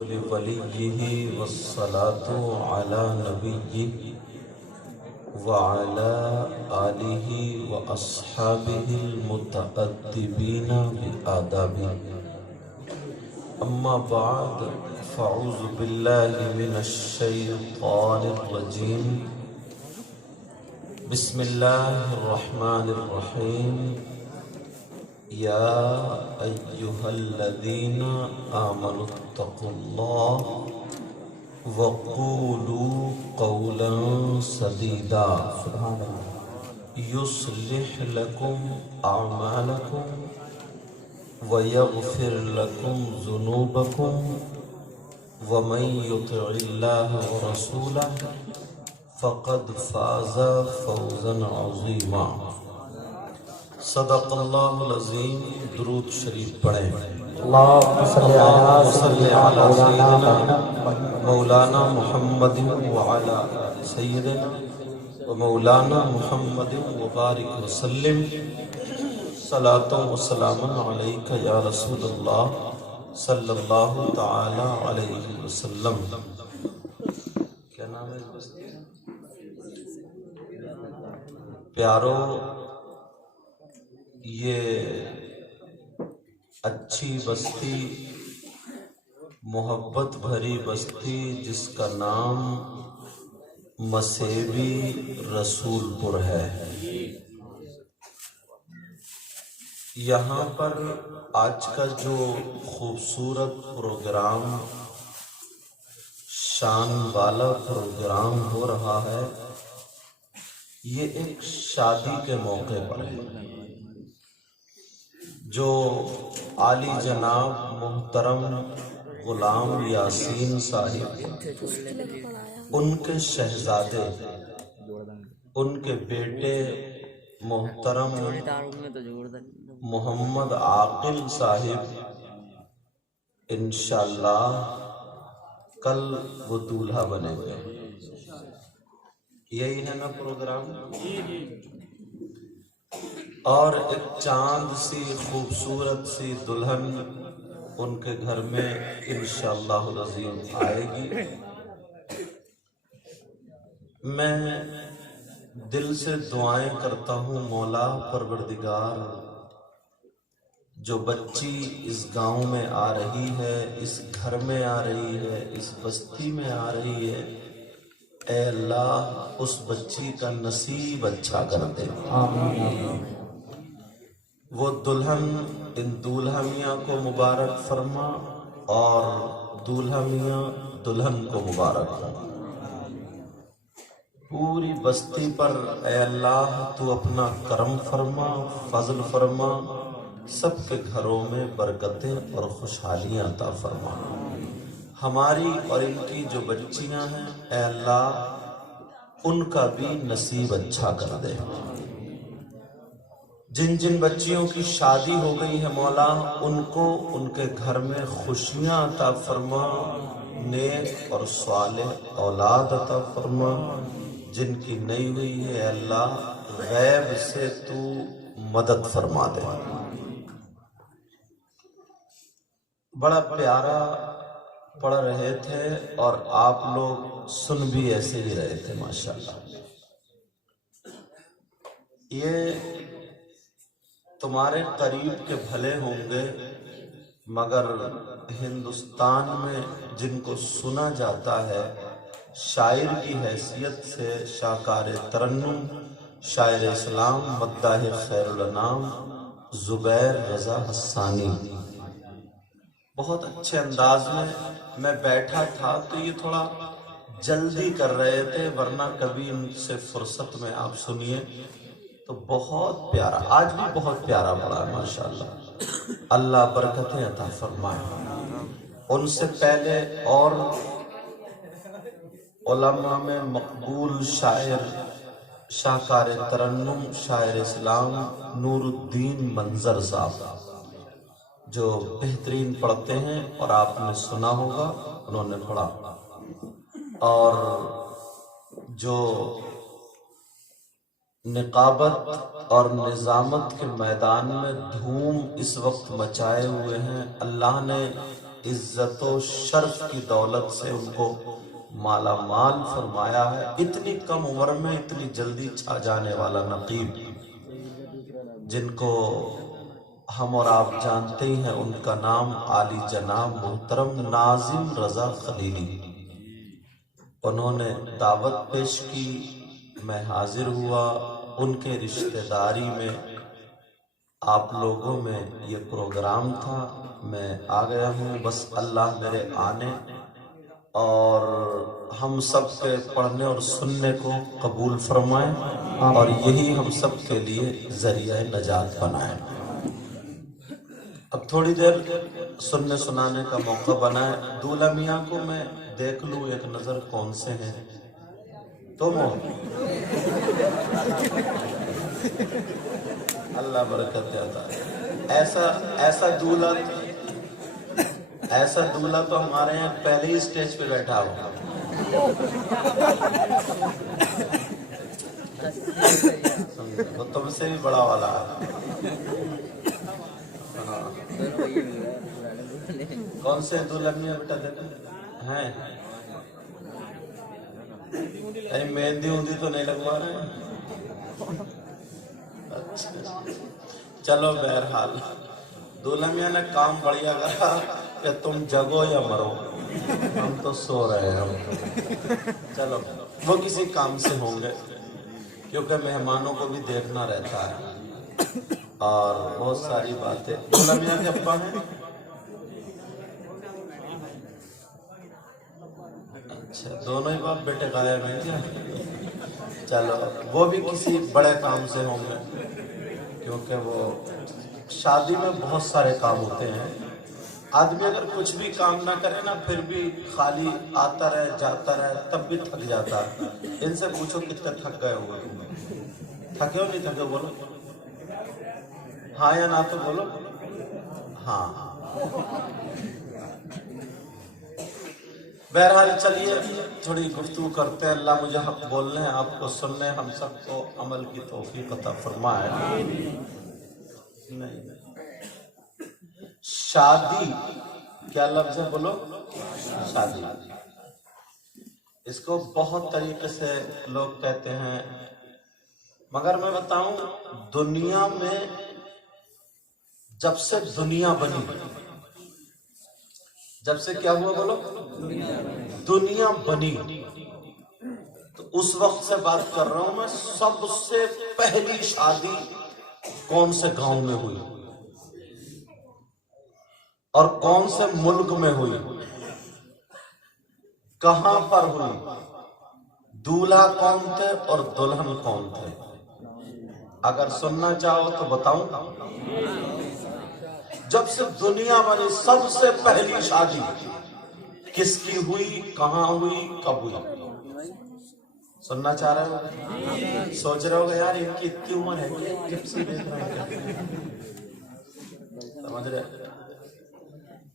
لوليه والصلاة على نبيه وعلى آله وأصحابه المتأدبين بآدابه. أما بعد فأعوذ بالله من الشيطان الرجيم. بسم الله الرحمن الرحيم. يا أيها الذين آمنوا اتقوا الله وقولوا قولا سديدا يصلح لكم أعمالكم ويغفر لكم ذنوبكم ومن يطع الله ورسوله فقد فاز فوزا عظيما. صدق اللہ العظیم. درود شریف پڑھیں. اللہم صلی علی سیدنا مولانا محمد وعلی سیدنا و مولانا محمد وبارک وسلم. صلاۃ و سلام علیک یا رسول اللہ صلی اللہ تعالی علیہ وسلم. کیا نام ہے؟ پیارو، یہ اچھی بستی، محبت بھری بستی جس کا نام مسیبی رسول پور ہے، یہاں پر آج کا جو خوبصورت پروگرام، شان والا پروگرام ہو رہا ہے، یہ ایک شادی کے موقع پر ہے. جو عالی جناب محترم غلام یاسین صاحب، ان کے شہزادے، ان کے بیٹے محترم محمد عاقل صاحب انشاءاللہ کل وہ دولہا بنے گے. یہی ہے نا پروگرام؟ اور ایک چاند سی خوبصورت سی دلہن ان کے گھر میں انشاءاللہ العظیم آئے گی. میں دل سے دعائیں کرتا ہوں مولا پروردگار، جو بچی اس گاؤں میں آ رہی ہے، اس گھر میں آ رہی ہے، اس بستی میں آ رہی ہے، اے اللہ اس بچی کا نصیب اچھا کر دے. آمین. وہ دلہن، ان دولہا میاں کو مبارک فرما اور دولہا میاں دلہن کو مبارک فرما. پوری بستی پر اے اللہ تو اپنا کرم فرما، فضل فرما، سب کے گھروں میں برکتیں اور خوشحالیاں عطا فرما. ہماری اور ان کی جو بچیاں ہیں اے اللہ ان کا بھی نصیب اچھا کر دے. جن جن بچیوں کی شادی ہو گئی ہے مولا ان کو ان کے گھر میں خوشیاں عطا فرما، نیک اور صالح اولاد عطا فرما. جن کی نہیں ہوئی ہے اے اللہ غیب سے تو مدد فرما دے. بڑا پیارا پڑھ رہے تھے اور آپ لوگ سن بھی ایسے ہی رہے تھے ماشاءاللہ. یہ تمہارے قریب کے بھلے ہوں گے، مگر ہندوستان میں جن کو سنا جاتا ہے شاعر کی حیثیت سے، شاہکار ترنم، شاعر اسلام، مداح خیر الانام زبیر رضا حسانی، بہت اچھے انداز میں بیٹھا تھا تو یہ تھوڑا جلدی کر رہے تھے، ورنہ کبھی ان سے فرصت میں آپ سنیے تو بہت پیارا، آج بھی بہت پیارا پڑا ہے ماشاءاللہ. اللہ برکتیں عطا فرمائے. ان سے پہلے اور علماء میں مقبول شاعر، شاہکار ترنم، شاعر اسلام نور الدین منظر صاحب، جو بہترین پڑھتے ہیں اور آپ نے سنا ہوگا، انہوں نے پڑھا. اور جو نقابت اور نظامت کے میدان میں دھوم اس وقت مچائے ہوئے ہیں، اللہ نے عزت و شرف کی دولت سے ان کو مالا مال فرمایا ہے. اتنی کم عمر میں اتنی جلدی چھا جانے والا نقیب، جن کو ہم اور آپ جانتے ہی ہیں، ان کا نام عالی جناب محترم ناظم رضا خلیلی. انہوں نے دعوت پیش کی، میں حاضر ہوا. ان کے رشتہ داری میں آپ لوگوں میں یہ پروگرام تھا، میں آ گیا ہوں. بس اللہ میرے آنے اور ہم سب کے پڑھنے اور سننے کو قبول فرمائیں، اور یہی ہم سب کے لیے ذریعہ نجات بنائیں. اب تھوڑی دیر سننے سنانے کا موقع بنائے. دولہ میاں کو میں دیکھ لوں ایک نظر کون سے ہیں. تم ہو؟ اللہ برکت دیتا ہے. ایسا دولہا تو ہمارے یہاں پہلے ہی اسٹیج پہ بیٹھا ہو. وہ تم سے بھی بڑا والا ہے. کون سے دولہا میاں بیٹا دیکھو ہیں؟ مہندی ہوندی تو نہیں لگوا رہے ہیں؟ اچھا چلو، بہرحال دولہا میاں نے کام بڑھیا کرا کہ تم جگو یا مرو، ہم تو سو رہے ہیں. چلو، وہ کسی کام سے ہوں گے، کیونکہ مہمانوں کو بھی دیکھنا رہتا ہے اور بہت ساری باتیں. دولہا میاں کے ابا ہیں؟ اچھا، دونوں ہی باپ بیٹے غائب ہیں کیا؟ چلو، وہ بھی کسی بڑے کام سے ہوں گے، کیونکہ وہ شادی میں بہت سارے کام ہوتے ہیں. آدمی اگر کچھ بھی کام نہ کرے نا، پھر بھی خالی آتا رہے جاتا رہے، تب بھی تھک جاتا ہے. ان سے پوچھو کتنے تھک گئے ہوئے. تھکے ہو نہیں تھکے؟ بولو ہاں یا نہ تو بولو ہاں. بہرحال چلیے تھوڑی گفتگو کرتے ہیں. اللہ مجھے حق بولنے، آپ کو سننے، ہم سب کو عمل کی توفیق عطا فرمائے. نہیں، شادی کیا لفظ ہے؟ بولو شادی. اس کو بہت طریقے سے لوگ کہتے ہیں، مگر میں بتاؤں، دنیا میں جب سے دنیا بنی، جب سے کیا ہوا؟ بولو دنیا بنی، تو اس وقت سے بات کر رہا ہوں میں. سب سے پہلی شادی کون سے گاؤں میں ہوئی اور کون سے ملک میں ہوئی، کہاں پر ہوئی، دولہا کون تھے اور دلہن کون تھے؟ اگر سننا چاہو تو بتاؤں. جب سے دنیا بنی سب سے پہلی شادی کس کی ہوئی، کہاں ہوئی، کب ہوئی؟ سننا چاہ رہے ہو؟ سوچ رہے ہو گے یار ان کی اتنی عمر ہے کہ جپسی دیکھ رہے ہیں، سمجھ رہے؟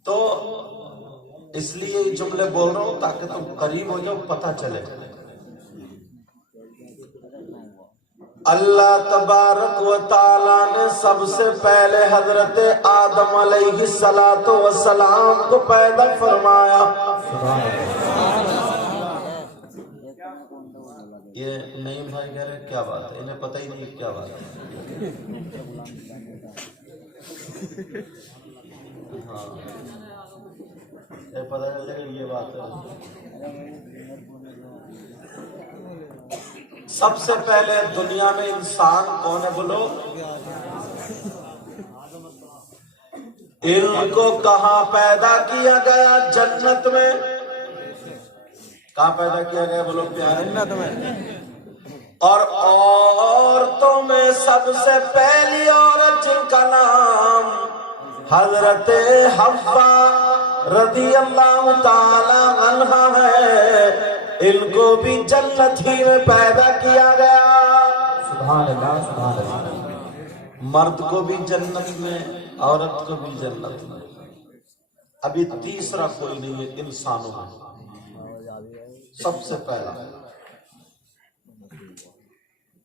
تو اس لیے یہ جملے بول رہا ہوں تاکہ تم قریب ہو جاؤ، پتہ چلے. اللہ تبارک و تعالیٰ نے سب سے پہلے حضرت آدم علیہ السلام کو پیدا فرمایا. یہ نہیں بھائی کہہ رہے کیا بات ہے، انہیں پتہ ہی نہیں کیا بات ہے. ہاں پتہ چلے گا یہ بات ہے. سب سے پہلے دنیا میں انسان کون ہے؟ بولو. ان کو کہاں پیدا کیا گیا؟ جنت میں. کہاں پیدا کیا گیا؟ بولو پیارے. جنت میں. اور عورتوں میں سب سے پہلی عورت جن کا نام حضرت حوا رضی اللہ تعالی عنہا ہے، ان کو بھی جنت ہی میں پیدا کیا گیا. سبحان اللہ سبحان اللہ. مرد کو بھی جنت میں، عورت کو بھی جنت میں. ابھی تیسرا کوئی نہیں ہے انسانوں میں. سب سے پہلا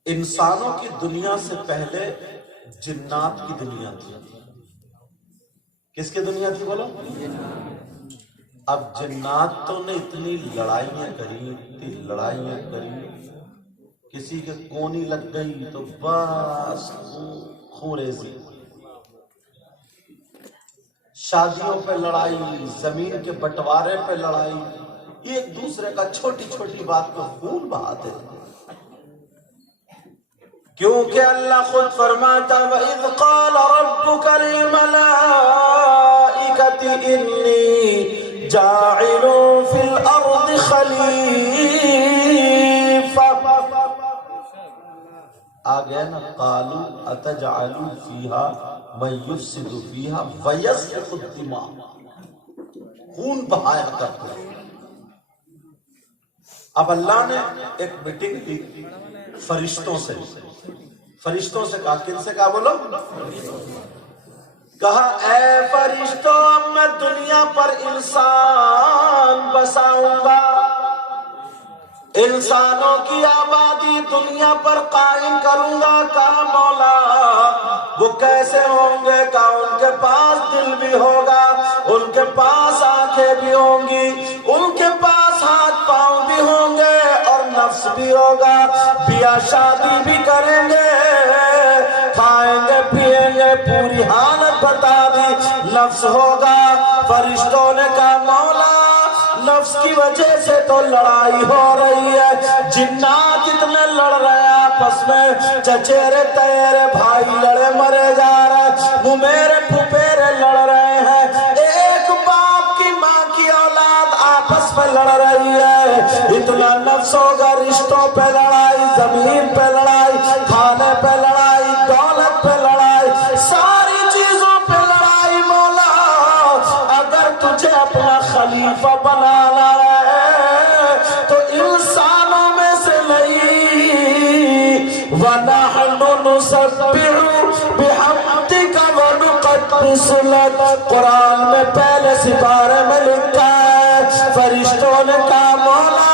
انسانوں کی دنیا سے پہلے جنات کی دنیا تھی. کس کی دنیا تھی؟ بولو اب جناتوں نے اتنی لڑائیاں کری کسی کے کونی لگ گئی تو بس خوریزی، شادیوں پہ لڑائی، زمین کے بٹوارے پہ لڑائی، ایک دوسرے کا چھوٹی چھوٹی بات کو خون بہاتے ہیں، کیونکہ اللہ خود فرماتا وَإِذْ قَالَ رَبُّكَ لِلْمَلَائِكَةِ إِنِّي جَاعِلٌ فِي الْأَرْضِ خَلِيفَةً، آگے نا قَالُوا أَتَجْعَلُ فِيهَا مَن يُفْسِدُ فِيهَا وَيَسْفِكُ الدِّمَاءَ، خون بہایا کرتے ہیں۔ اب اللہ نے ایک میٹنگ کی فرشتوں سے کہا، کن سے کہا بولو؟ کہا اے فرشتوں میں دنیا پر انسان بساؤں گا، انسانوں کی آبادی دنیا پر قائم کروں گا۔ کہا مولا وہ کیسے ہوں گے؟ کہا ان کے پاس دل بھی ہوگا، ان کے پاس آنکھیں بھی ہوں گی، ان کے پاس ہاتھ پاؤں بھی ہوں گے اور نفس بھی ہوگا، بیاہ شادی بھی کریں گے، کھائیں گے پیئیں گے، پوری حالت بتا دی، نفس ہوگا۔ فرشتوں نے کہا مولا نفس کی وجہ سے تو لڑائی ہو رہی ہے، جنات اتنے لڑ رہے ہیں آپس میں، چچیرے تیرے بھائی لڑے مرے جا رہے، میرے پھپیرے لڑ رہے ہیں، ایک باپ کی ماں کی اولاد آپس میں لڑ رہی ہے، اتنا نفس ہوگا، رشتوں پہ لڑائی، زمین پہ لڑائی، کھانے پہ لڑائی، دولت پہ لڑائی، ساری چیزوں پہ لڑائی۔ مولا اگر تجھے اپنا خلیفہ بنانا ہے تو انسانوں میں سے نہیں، وَنَحْنُ نُسَبِّحُ بِحَمْدِكَ وَنُقَدِّسُ لَكَ، قرآن میں پہلے سپارے میں لکھا ہے۔ فرشتوں نے کہا مولا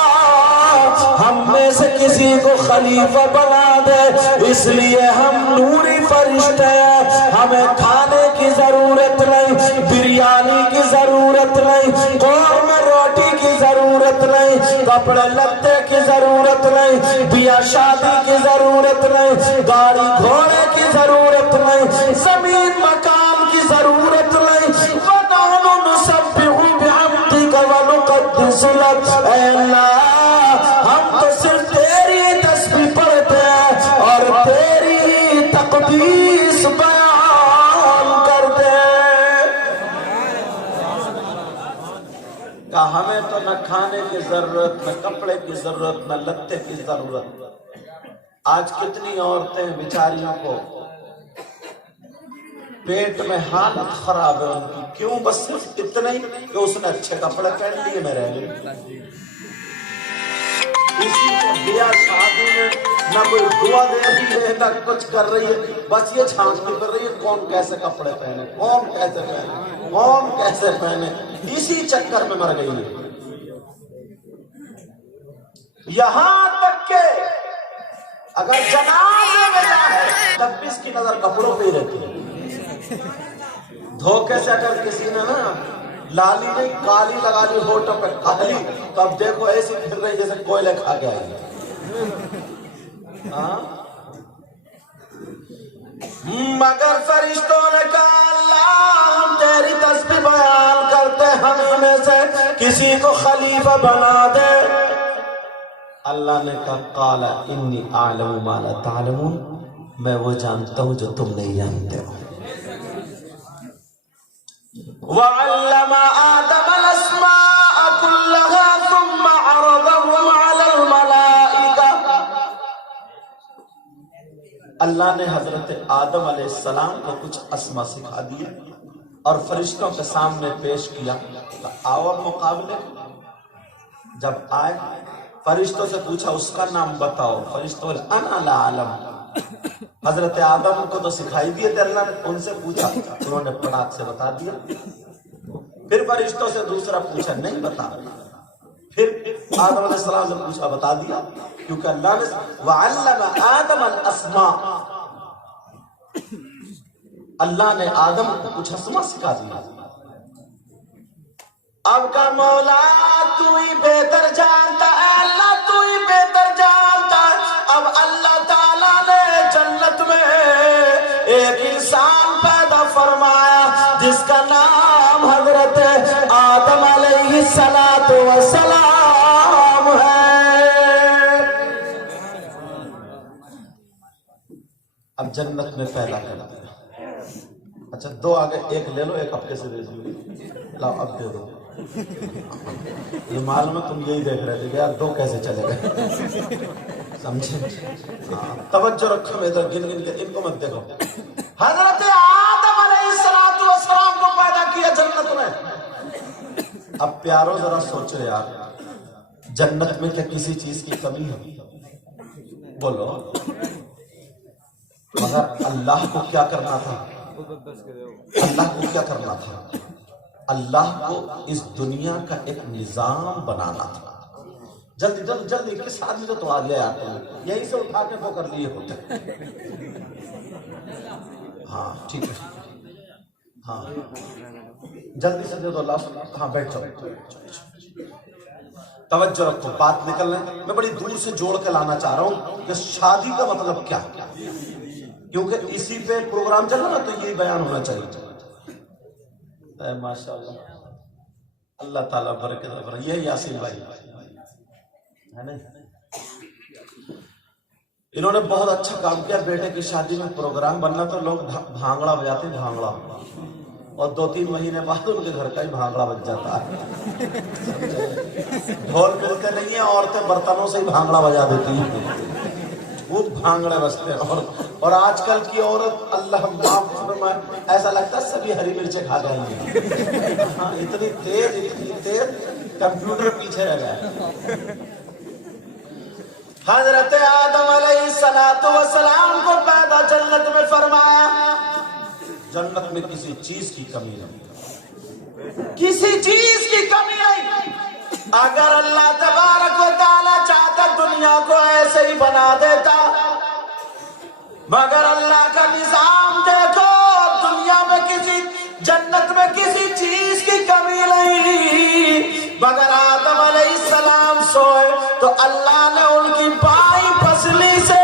ہم میں سے کسی کو خلیفہ بنا دے، اس لیے ہم نوری فرشتے ہیں، ہمیں کھانے کی ضرورت نہیں، بریانی کی ضرورت نہیں، قورمہ روٹی کی ضرورت نہیں، کپڑے لتے کی ضرورت نہیں، بیاہ شادی کی ضرورت نہیں، گاڑی گھوڑے کی ضرورت نہیں، زمین مکان کی ضرورت نہیں۔ وَنَحْنُ نُسَبِّحُ بِحَمْدِكَ وَنُقَدِّسُ لَكَ، اے اللہ ہم تو صرف تیری تسبیح پڑھتے ہیں اور تیری تقدیس بیان کرتے ہیں۔ کہا ہمیں تو نہ کھانے کی ضرورت، نہ کپڑے کی ضرورت، نہ لتے کی ضرورت۔ آج کتنی عورتیں بیچاریوں کو پیٹ میں حالت خراب ہے ان کی، کیوں؟ بس صرف اتنا ہی کہ اس نے اچھے کپڑے پہن لیے میں رہ گئی، اسی میں بیاہ شادی میں نہ کوئی دعا دے رہی ہے نہ کچھ کر رہی ہے، بس یہ چھانٹی کر رہی ہے کون کیسے کپڑے پہنے، کون کیسے پہنے، کون کیسے پہنے، اسی چکر میں مر گئی ہے۔ یہاں تک کہ اگر جنازے میں جائے تب بھی اس کی نظر کپڑوں پہ ہی رہتی ہے۔ دھوکے سے اگر کسی نے نا لالی نہیں کالی لگا لی ہوٹوں پہ کالی، تو اب دیکھو ایسی پھر رہی جیسے کوئلے کھا کے آئی۔ مگر فرشتوں نے کہا اللہ ہم تیری تسبیح بیان کرتے، ہم میں سے کسی کو خلیفہ بنا دے۔ اللہ نے کہا قال انی اعلم ما لا تعلمون، میں وہ جانتا ہوں جو تم نہیں جانتے ہو۔ وَعَلَّمَ آدَمَ الْأَسْمَاءَ كُلَّهَا ثُمَّ عَرَضَهُمْ عَلَى الْمَلَائِكَةِ، اللہ نے حضرت آدم علیہ السلام کو کچھ اسما سکھا دیا اور فرشتوں کے سامنے پیش کیا، آؤ اب مقابلے۔ جب آئے فرشتوں سے پوچھا اس کا نام بتاؤ، فرشتوں نے انا لا علم، حضرت آدم کو تو سکھائی دیے تھے اللہ نے، ان سے پوچھا انہوں نے پڑاک سے بتا دیا۔ پھر فرشتوں سے دوسرا پوچھا نہیں بتا، پھر آدم علیہ السلام سے پوچھا بتا دیا، کیونکہ اللہ نے وَعَلَّمَ آدَمَ الْأَسْمَاءَ، اللہ نے آدم کو کچھ اسما سکھا دیا۔ اب کا مولا تو ہی بہتر جانتا ہے، اللہ تو ہی بہتر جانتا ہے۔ اب اللہ تعالیٰ نے جنت میں ایک انسان پیدا فرمایا جس کا نام حضرت آدم علیہ السلام ہے۔ اب جنت میں پیدا کر دیا۔ اچھا دو آگے ایک لے لو، ایک اپنے سے دے دو، لاؤ اب دے دو۔ یہ معلوم ہے تم یہی دیکھ رہے تھے کہ یار دو کیسے چلے گئے، سمجھے؟ توجہ رکھو ادھر، گن گن کے ان کو مت دیکھو۔ حضرت آدم علیہ السلام کو پیدا کیا جنت میں۔ اب پیارو ذرا سوچو یار، جنت میں کیا کسی چیز کی کمی ہے؟ بولو۔ مگر اللہ کو کیا کرنا تھا؟ اللہ کو کیا کرنا تھا؟ اللہ کو اس دنیا کا ایک نظام بنانا تھا۔ جلدی جلدی جلدی، کس آدمی کو تو آ گیا آپ یہیں سے اٹھا کے وہ کر لیے ہوتے۔ ہاں ٹھیک ہے، ہاں جلدی سے دے دو لاسٹ۔ ہاں بیٹھ جاؤ، توجہ رکھو، بات نکل رہے ہیں۔ میں بڑی دور سے جوڑ کے لانا چاہ رہا ہوں کہ شادی کا مطلب کیا، کیونکہ اسی پہ پروگرام چل رہا ہے تو یہی بیان ہونا چاہیے۔ ماشاء اللہ، اللہ تعالیٰ برکت فرمائے۔ یہ یاسین بھائی ہے نہیں، انہوں نے بہت اچھا کام کیا۔ بیٹے کی شادی میں پروگرام بننا تو لوگ بھانگڑا بجاتے ہیں، بھانگڑا، اور 2-3 مہینے بعد ان کے گھر کا ہی بھانگڑا بج جاتا ہے۔ ڈھول ملتے نہیں ہیں، عورتیں برتنوں سے ہی بھانگڑا بجا دیتی ہیں، وہ بھانگڑے بجتے ہیں۔ اور آج کل کی عورت اللہ معاف فرمائے، ایسا لگتا ہے سبھی ہری مرچیں کھا گئی ہیں۔ ہاں اتنی تیز کمپیوٹر پیچھے رہ گیا۔ حضرت آدم علیہ السلام کو پیدا جنت میں فرمایا۔ جنت میں کسی چیز کی کمی نہیں، کسی چیز کی کمی نہیں۔ اگر اللہ تبارک و تعالی چاہتا دنیا کو ایسے ہی بنا دیتا، مگر اللہ کا نظام دیکھو، دنیا میں کسی، جنت میں کسی چیز کی کمی نہیں۔ مگر آدم علیہ السلام سوئے تو اللہ نے ان کی بائی پسلی سے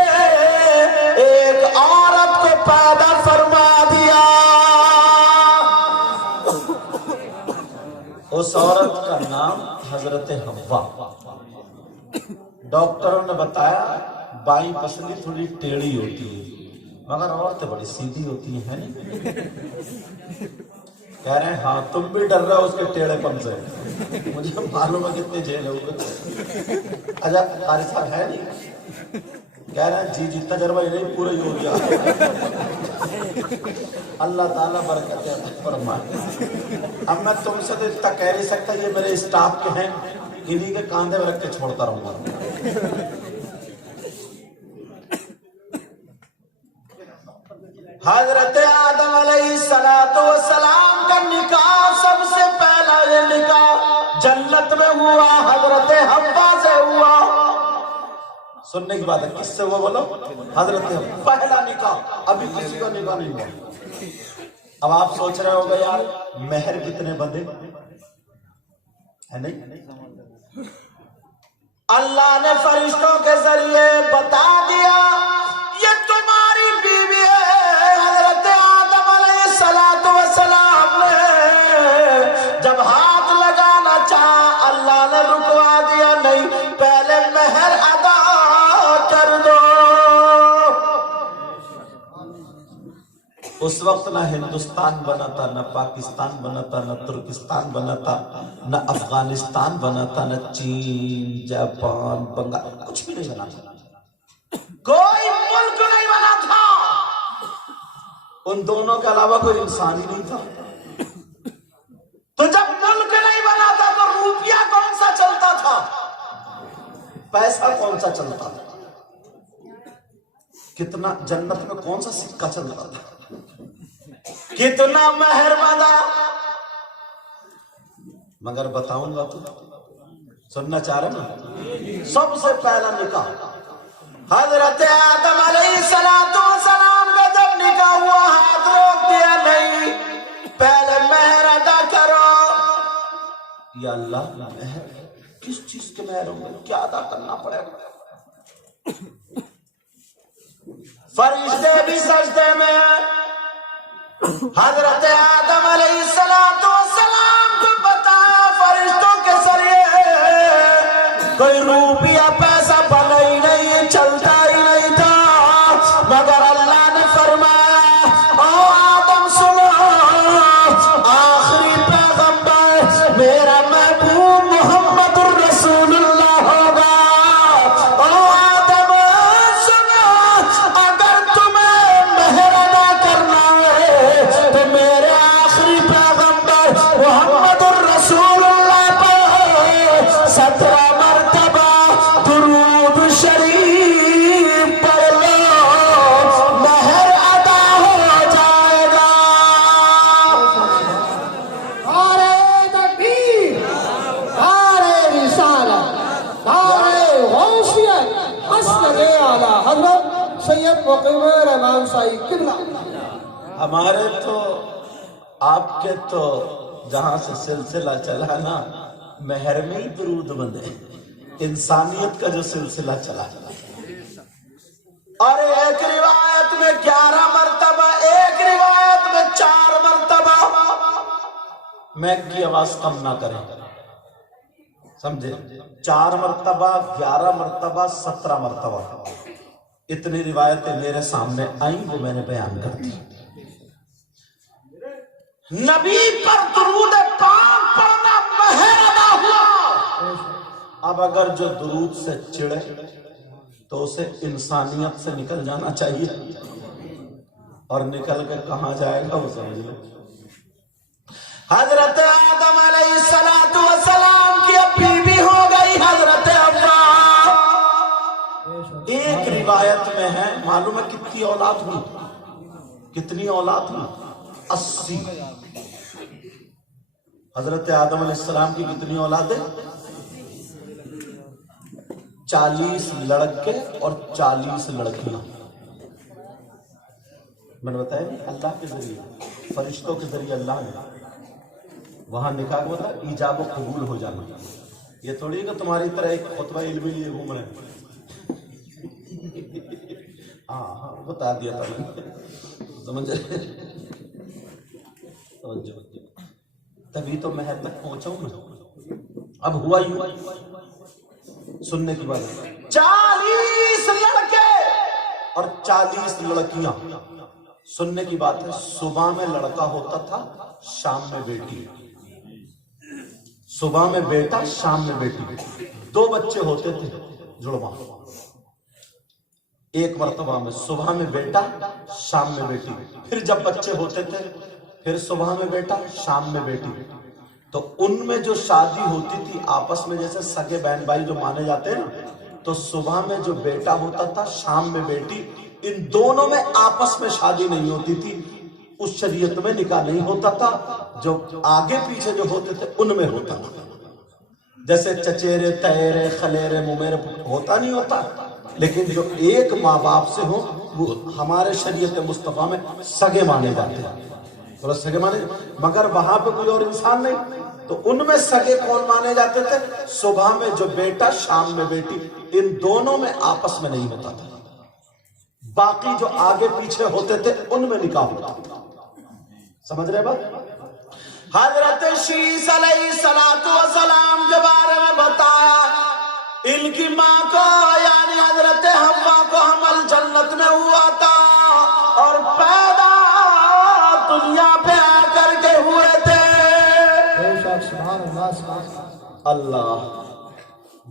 ایک عورت کو پیدا فرما دیا۔ اس عورت کا نام حضرت حوا۔ ڈاکٹروں نے بتایا بائی پسلی تھوڑی ٹیڑھی ہوتی ہے، مگر عورتیں بڑی سیدھی ہوتی ہیں۔ کہہ رہے ہیں ہاں تم بھی ڈر رہے ہو اس کے ٹیڑھے پن سے، مجھے معلوم ہے کتنے جیل ہوگے۔ اچھا قاری صاحب ہے نہیں، کہہ رہے ہیں جی تجربہ ہی نہیں پورا ہی ہو گیا۔ اللہ تعالیٰ برکت فرمائے۔ اب میں تم سے تو اتنا کہہ نہیں سکتا، یہ میرے اسٹاف کے ہیں، انہی کے کاندھے میں رکھ کے چھوڑتا رہوں گا۔ حضرت آدم علیہ السلام کا نکاح سب سے پہلا یہ نکاح جنت میں ہوا، حضرت حوا سے ہوا۔ سننے کی بات ہے، کس سے ہوا بولو؟ حضرت حوا، پہلا نکاح، ابھی کسی کا نکاح نہیں ہوا۔ اب آپ سوچ رہے ہو گے یار مہر کتنے بندے ہے نہیں؟ اللہ نے فرشتوں کے ذریعے بتا دیا یہ تمہاری بیوی ہے۔ حضرت آدم علیہ السلام نے جب ہاتھ لگانا چاہا، اللہ نے رکوا دیا، نہیں پہلے مہر ادا کر دو۔ اس وقت نہ ہندوستان بنا تھا، نہ پاکستان بنا تھا، نہ ترکستان بنا تھا، نہ افغانستان بنا تھا، نہ چین، جاپان، بنگال، کچھ بھی نہیں بنا تھا، کوئی ملک نہیں بنا تھا۔ ان دونوں کے علاوہ کوئی انسان ہی نہیں تھا۔ تو جب ملک نہیں بنا تھا تو روپیہ کون سا چلتا تھا؟ پیسہ کون سا چلتا تھا؟ کتنا جنت میں کون سا سکہ چلتا تھا؟ کتنا مہر بنا؟ مگر بتاؤں گا تو سننا چاہ رہے نا؟ سب سے پہلا نکاح حضرت آدم علیہ السلام کا جب نکاح ہوا، ہاتھ روک دیا، نہیں پہلے مہر ادا کرو۔ یا اللہ مہر کس چیز کے مہر ہوں گے، کیا ادا کرنا پڑے گا؟ فرشتے بھی سجدے میں، حضرت آدم علیہ السلام کو بتایا فرشتوں کے ذریعے کوئی روپیہ پیسہ بنا ہی نہیں، چلتا ہی نہیں تھا، مگر اللہ نے فرمایا او آدم سنو، آخری پیغمبر میرا محبوب محمد الرسول اللہ ہوگا۔ او آدم سنو، اگر تمہیں مہر ادا کرنا ہے تو میرے آخری پیغمبر محمد الرسول اللہ پر 17 مرتبہ درود شریف پڑھ لو، مہر ادا ہو جائے گا۔ نعرہ تکبیر، نعرہ رسالت، نعرہ غوثیت، مسند اعلیٰ حضرت سید مقیم رحمان سائی قبلہ۔ ہمارے تو آپ کے تو جہاں سے سلسلہ چلا نا، مہر میں ہی درود بندے، انسانیت کا جو سلسلہ چلا، اور ایک روایت میں 11 مرتبہ، ایک روایت میں 4 مرتبہ، میک کی آواز کم نہ کریں، سمجھے؟ 4 مرتبہ، 11 مرتبہ، 17 مرتبہ، اتنی روایتیں میرے سامنے آئیں، وہ میں نے بیان کر دی۔ نبی پر درود پاک پڑھنا مہر ادا ہوا۔ اب اگر جو درود سے چڑھے تو اسے انسانیت سے نکل جانا چاہیے، اور نکل کے کہاں جائے گا وہ سمجھیے۔ حضرت آدم علیہ السلام کی اب بیوی ہو گئی حضرت حوا۔ ایک روایت میں ہے، معلوم ہے کتنی اولاد ہوئی؟ کتنی اولاد ہوئی؟ 80۔ حضرت آدم علیہ السلام کی کتنی اولادیں؟ 40 لڑکے اور 40 لڑکیاں۔ میں نے بتایا نہیں، اللہ کے ذریعے، فرشتوں کے ذریعے اللہ نے وہاں نکاح کو مطلب ایجاب و قبول ہو جانا۔ یہ تھوڑی کہ تمہاری طرح ایک خطبہ علمی لیے گھوم رہے ہیں۔ ہاں بتا دیا تھا میں نے، سمجھ رہے؟ تبھی تو مہر تک پہنچا ہوں میں۔ اب ہوا یوں، سننے کی بات، 40 لڑکے اور 40 لڑکیاں۔ سننے کی بات ہے، صبح میں لڑکا ہوتا تھا، شام میں بیٹی، صبح میں بیٹا، شام میں بیٹی، 2 بچے ہوتے تھے جڑواں۔ ایک مرتبہ میں صبح میں بیٹا، شام میں بیٹی، پھر جب بچے ہوتے تھے پھر صبح میں بیٹا، شام میں بیٹی۔ تو ان میں جو شادی ہوتی تھی آپس میں، جیسے سگے بہن بھائی جو مانے جاتے ہیں نا، تو صبح میں جو بیٹا ہوتا تھا، شام میں بیٹی، ان دونوں میں آپس میں شادی نہیں ہوتی تھی، اس شریعت میں نکاح نہیں ہوتا تھا، جو آگے پیچھے جو ہوتے تھے ان میں ہوتا تھا، جیسے چچیرے تیرے خلیرے ممیرے ہوتا نہیں ہوتا، لیکن جو ایک ماں باپ سے ہو وہ ہمارے شریعت مصطفیٰ میں سگے مانے جاتے ہیں، سگے مانے، مگر وہاں پہ کوئی اور انسان نہیں، تو ان میں سگے کون مانے جاتے تھے؟ صبح میں جو بیٹا، شام میں بیٹی، ان دونوں میں آپس میں نہیں ہوتا تھا، باقی جو آگے پیچھے ہوتے تھے ان میں نکاح ہوتا تھا۔ سمجھ رہے بات؟ حضرت شیس علیہ السلام کے بارے میں بتایا، ان کی ماں کو یعنی حضرت حوا کو حمل جنت میں ہوا تھا، اور پیدا دنیا پہ آ کر کے ہوئے تھے۔ اللہ،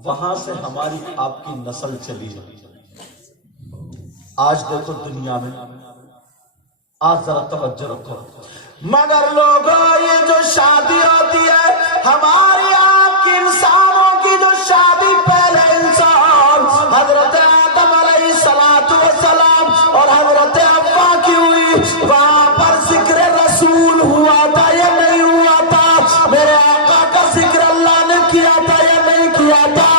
وہاں سے ہماری آپ کی نسل چلی ہے۔ آج دیکھو دنیا میں، آج ذرا توجہ رکھو، مگر لوگوں یہ جو شادی ہوتی ہے، ہماری آپ کی انسانوں کی جو شادی، پہلے انسان حضرت آدم علیہ السلام اور حضرت حوا کی ہوئی، وہاں پر ذکر رسول ہوا تھا یا نہیں ہوا تھا؟ میرے آقا کا ذکر اللہ نے کیا تھا یا نہیں کیا تھا؟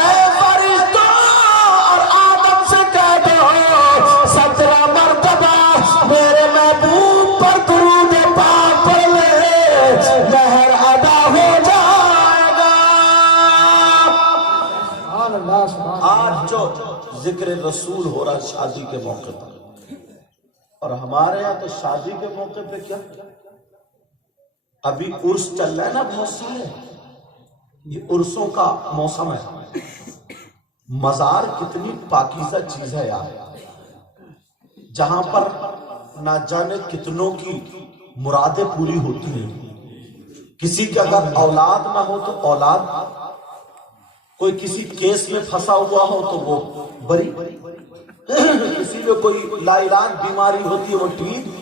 اے فرشتوں اور آدم سے کہہ دو 17 مرتبہ میرے محبوب پر درود پاک پڑھ لے، مہر ادا ہو جائے ذکر رسول ہو رہا شادی کے موقع پر، اور ہمارے یہاں تو شادی کے موقع پہ کیا، ابھی عرس چل رہا ہے نا بہت سارے، یہ عرسوں کا موسم ہے۔ مزار کتنی پاکیزہ چیز ہے یار، جہاں پر نہ جانے کتنوں کی مرادیں پوری ہوتی ہیں۔ کسی کے اگر اولاد نہ ہو تو اولاد، کوئی کسی کیس میں پھنسا ہوا ہو تو وہ بری، کسی میں کوئی لا علاج بیماری ہوتی ہے وہ ٹھیک۔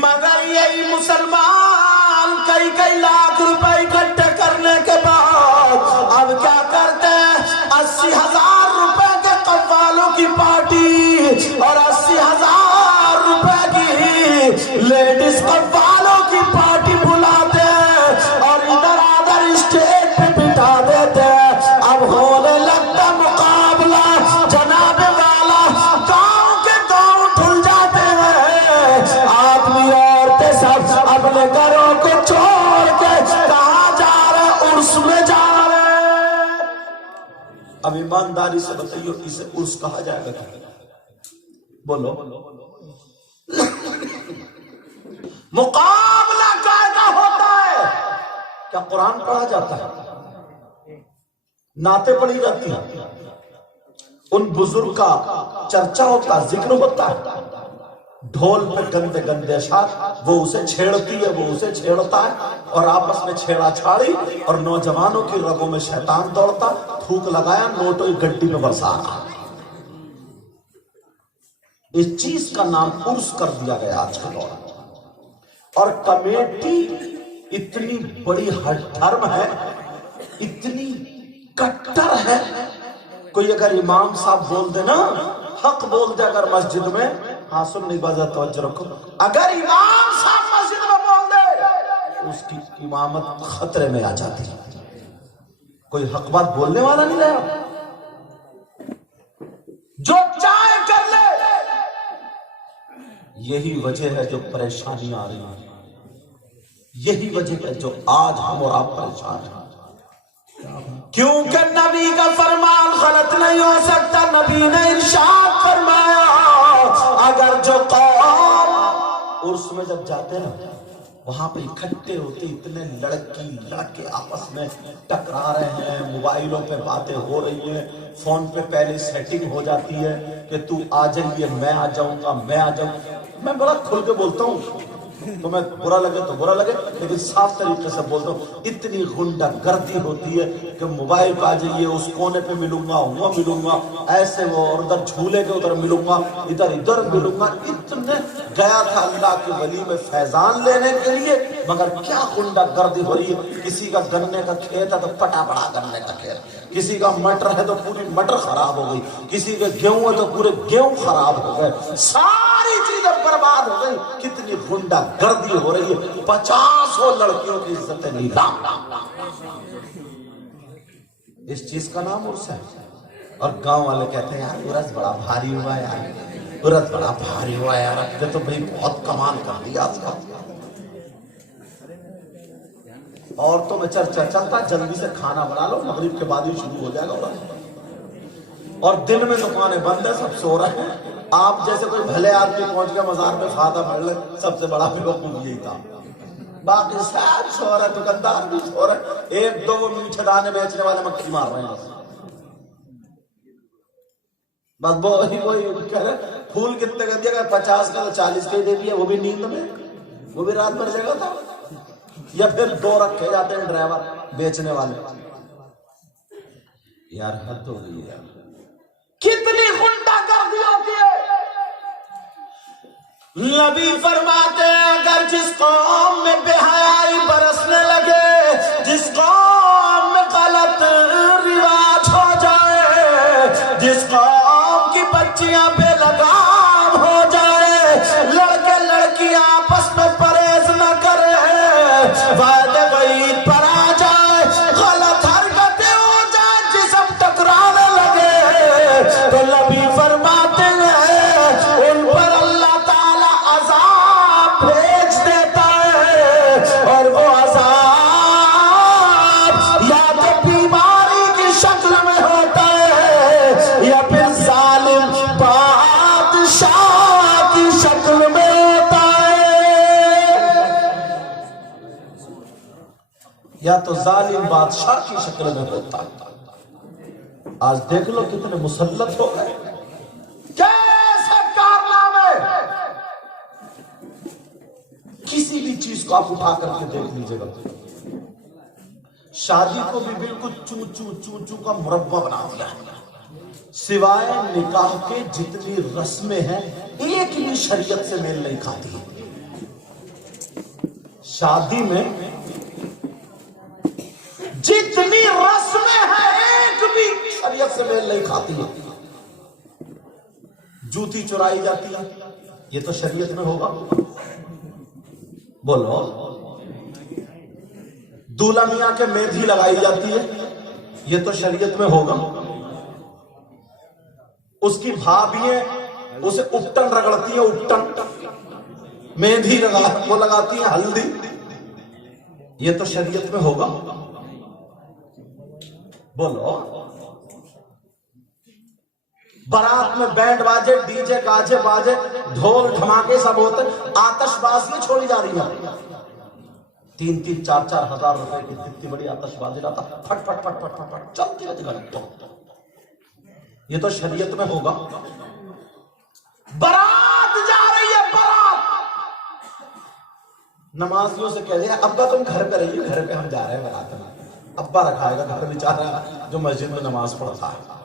مگر یہی مسلمان کئی لاکھ روپے اکٹھے کرنے کے بعد اب کیا کرتے ہیں، 80,000 روپے کے قوالوں کی پارٹی اور 80,000 روپے کی لیڈیز قوالوں کی پارٹی بلاتے ہیں اور ادھر ادھر اسٹیج پہ بٹھا دیتے ہیں۔ اب ہونے لگتا مقابلہ جناب والا، گاؤں کے گاؤں دھل جاتے ہیں، آدمی عورتیں سب اپنے گھروں کو چھوڑ کے کہاں جا رہے، عرس میں جا رہے۔ اب ایمانداری سے بتائیے اسے عرس کہا جائے گا؟ بولو، مقابلہ قاعدہ ہوتا ہے، کیا قرآن پڑھا جاتا ہے، نعتیں پڑھی جاتی ہیں، ان بزرگ کا چرچا ہوتا ہے، ذکر ہوتا ہے، ڈھول پہ گندے گندے اشعار، وہ اسے چھیڑتی ہے وہ اسے چھیڑتا ہے، اور آپس میں چھیڑا چھاڑی، اور نوجوانوں کی رگوں میں شیطان دوڑتا، تھوک لگایا نوٹوں کی گڈی میں برسا رہا۔ اس چیز کا نام عرس کر دیا گیا آج کے دور میں، اور کمیٹی اتنی بڑی ہٹھرم ہے، اتنی کٹر ہے، کوئی اگر امام صاحب بول دے نا، حق بول دے اگر مسجد میں، ہاں سن نہیں بازا توجہ رکھو، اگر امام صاحب مسجد میں بول دے اس کی امامت خطرے میں آ جاتی ہے، کوئی حق بات بولنے والا نہیں رہا، جو چاہے کر لے۔ یہی وجہ ہے جو پریشانیاں آ رہی ہیں، یہی وجہ ہے جو آج ہم اور آپ پریشان ہیں، کیونکہ نبی کا فرمان غلط نہیں ہو سکتا۔ نبی نے ارشاد فرمایا، اگر جو قوم عرس میں جب جاتے ہیں وہاں پہ اکٹھے ہوتے، اتنے لڑکی لڑکے آپس میں ٹکرا رہے ہیں، موبائلوں پہ باتیں ہو رہی ہیں، فون پہ پہلے سیٹنگ ہو جاتی ہے کہ تو آ جائیے، میں آ جاؤں گا، میں آ جاؤں گا۔ میں بڑا کھل کے بولتا ہوں، تمہیں برا لگے تو برا لگے، لیکن صاف طریقے سے بولتا ہوں، اتنی غنڈہ گردی ہوتی ہے کہ موبائل پہ آ جائیے، اس کونے پہ ملوں گا، وہ ملوں گا، ایسے وہ، اور ادھر جھولے کے ادھر ملوں گا، ادھر ملوں گا۔ اتنے گیا تھا اللہ کے ولی میں فیضان لینے کے لیے، مگر کیا غنڈہ گردی ہو رہی ہے۔ کسی کا گنے کا کھیت ہے تو پٹا پڑا گنے کا کھیت، کسی کا مٹر ہے تو پوری مٹر خراب ہو گئی، کسی کے گیہوں ہے تو پورے گیہوں خراب ہو گئے، ساری چیزیں برباد ہو گئی۔ کتنی غنڈہ گردی ہو رہی ہے، 50 لڑکیوں کی عزتیں نیلام۔ اس چیز کا نام عرس ہے، اور گاؤں والے کہتے ہیں یار عرس بڑا بھاری ہوا یار، عرس بڑا بھاری ہوا یار، اب نے تو بھئی بہت کمال کر دیا آج کا۔ عورتوں میں چرچا چلتا، جلدی سے کھانا بنا لو، مغرب کے بعد ہی شروع ہو جائے گا، اور دن میں دکانیں بند ہیں، سب سو رہے ہیں۔ آپ جیسے کوئی بھلے آدمی پہنچ گیا مزار میں فاتحہ پڑھ لے، سب سے بڑا بیوقوف یہی تھا، باقی سب سو رہے، دکاندار بھی سو رہے، ایک دو وہ میٹھے دانے بیچنے والے مکھی مار رہے ہیں، بس وہی کہہ رہے پھول کتنے کا دیا گیا، 50 کا تو 40 کا ہی دے دیا، وہ بھی نیند میں، وہ بھی رات بھر جگہ تھا، یا پھر 2 رکھے جاتے ہیں ڈرائیور بیچنے والے۔ یار حد ہو گئی یار، کتنی غنڈہ گردی ہوتی ہے۔ نبی فرماتے ہیں اگر جس قوم میں بے حیائی برسنے لگے، جس قوم میں غلط رواج ہو جائے، جس قوم کی بچیاں بے لگام ہو جائے، لڑکے لڑکیاں آپس میں پرہیز نہ کرے، وعدے وعید پر آ جائے، غلط حرکتیں ہو جائے، جسم ٹکرانے لگے، تو نبی فرماتے ہیں ان پر اللہ تعالی عذاب بھیج دیتا ہے، اور وہ عذاب یا تو ظالم بادشاہ کی شکل میں ہوتا. آج دیکھ لو کتنے مسلط ہو گئے، کیسے کارنامے. کسی بھی چیز کو آپ اٹھا کر کے دیکھ لیجیے گا. شادی کو بھی بالکل چون چون کا مربع بنا دیا. سوائے نکاح کے جتنی رسمیں ہیں ایک بھی شریعت سے میل نہیں کھاتی. شادی میں جتنی رسمیں ہیں ایک بھی شریعت سے میل نہیں کھاتی. جوتی چرائی جاتی ہے، یہ تو شریعت میں ہوگا؟ بولو. دولہا میاں کے میندھی لگائی جاتی ہے، یہ تو شریعت میں ہوگا؟ اس کی بھابیاں اسے اپٹن رگڑتی ہیں، اپٹن مہندی وہ لگاتی ہیں، ہلدی، یہ تو شریعت میں ہوگا؟ بولو. بارات میں بینڈ باجے، ڈی جے، گاجے باجے، ڈھول دھماکے سب ہوتے، آتش بازیاں چھوڑی جا رہی ہیں. 3-3 4-4 ہزار روپے کی اتنی بڑی آتش بازی رہتا، پھٹ پھٹ پھٹ پھٹ پھٹ چلتی رہتی گھنٹوں. یہ تو شریعت میں ہوگا؟ بارات جا رہی ہے، بارات. نمازیوں سے کہہ دیا ابا تم گھر پہ رہیے، گھر پہ ہم جا رہے ہیں بارات میں. ابا رکھائے گا گھر پہ بیچارہ جو مسجد میں نماز پڑھتا ہے.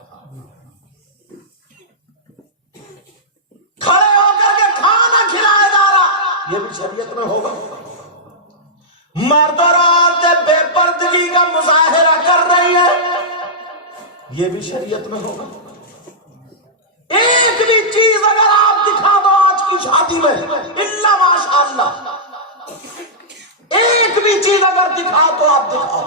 کھڑے ہو کر کے کھانا کھلایا جا رہا، یہ بھی شریعت میں ہوگا؟ مرد اور عورتیں بے پردگی کا مظاہرہ کر رہی ہیں، یہ بھی شریعت میں ہوگا؟ ایک بھی چیز اگر آپ دکھا دو آج کی شادی میں الا ماشاءاللہ، ایک بھی چیز اگر دکھاؤ تو آپ دکھاؤ.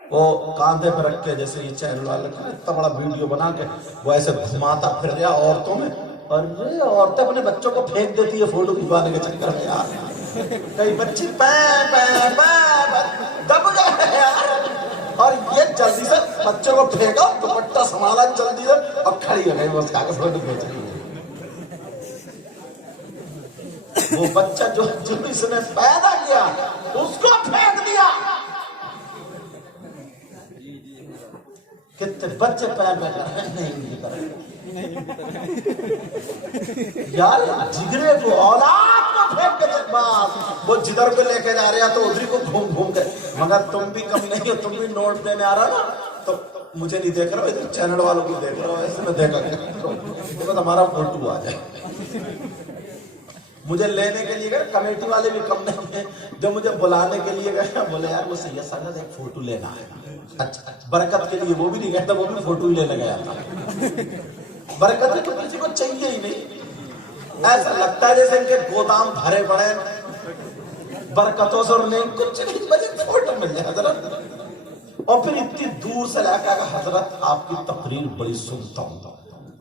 وہ کاندھے پہ رکھ کے جیسے یہ چینل والے اتنا بڑا ویڈیو بنا کے وہ ایسے گھماتا پھر رہا عورتوں میں، اور یہ عورتیں اپنے بچوں کو پھینک دیتی ہے فوٹو کھنچوانے کے چکر میں. یار کئی بچے دب گئے یار، اور یہ جلدی سے بچوں کو پھینکا، دوپٹہ سنبھالا جلدی سے اور کھڑی ہو گئی وہ کاغذ فوٹو کھینچ رہی ہے. وہ بچہ جو اس نے پیدا کیا اس کو پھینک دیا. کتنے بچے پیر میں کر رہے ہیں یار، جگرے کو اولاد کو پھینک کے بعد وہ جدھر پہ لے کے جا رہے ہیں تو ادھر کو گھوم گھوم کے. مگر تم بھی کم نہیں ہو، تم بھی نوٹ دینے آ رہا نا، تو مجھے نہیں دیکھ رہا ہو، ادھر چینل والوں کو دیکھ رہا ہو. ایسے میں دیکھا کہ ہمارا فوٹو آ جائے. مجھے لینے کے لیے گئے کمیٹی والے بھی کم نہیں ہیں، جو مجھے بلانے کے لیے گئے بولے یار وہ سید سنگت ایک فوٹو لینا ہے. اچھا برکت کے لیے وہ بھی نہیں گئے تھا، وہ بھی فوٹو ہی لینے گیا تھا. برکت تو کسی کو چاہیے ہی نہیں. ایسا لگتا ہے جیسے ان کے گودام بھرے پڑے برکتوں سے، اور نہیں کچھ نہیں، بس فوٹو مل جائے حضرت. اور پھر اتنی دور سے لا کے حضرت آپ کی تقریر بڑی سنتا ہوں.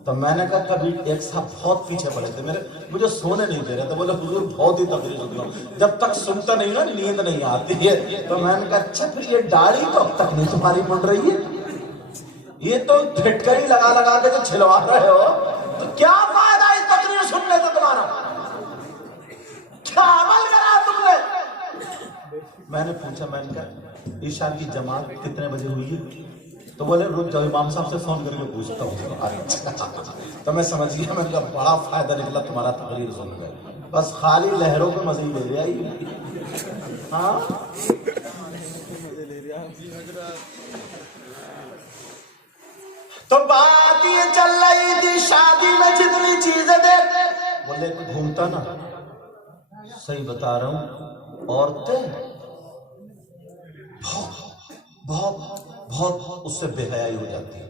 تو میں نے کہا کبھی ایک صاحب بہت پیچھے پڑے تھے میرے، مجھے سونے نہیں دے رہے تھے. بولے حضور بہت ہی تقریر سنتا ہوں، جب تک سنتا نہیں نا نیند نہیں آتی ہے. تو میں نے کہا اچھا پھر یہ داڑھی تو اب تک نہیں تمہاری مڑ رہی ہے، یہ تو پھٹکری لگا لگا کے جو چھلوا رہے ہو، تو کیا فائدہ اس تقریر سننے سے تمہارا؟ کیا عمل کرا تم نے؟ میں نے پوچھا، میں نے کہا عشاء کی جماعت کتنے بجے ہوئی ہے؟ تو بولے روز جب امام صاحب سے فون کر کے پوچھتا ہوں. تو میں سمجھ گیا، میں نے کہا بڑا فائدہ نکلا تمہارا تقریر سن کر، بس خالی لہروں پہ مزے لے رہا. ہاں تو بات یہ چل رہی تھی شادی میں جتنی چیزیں دیکھ، بولے گھومتا نا، صحیح بتا رہا ہوں، عورتیں بہت بہت بہت اس سے بے حیائی ہو جاتی ہے.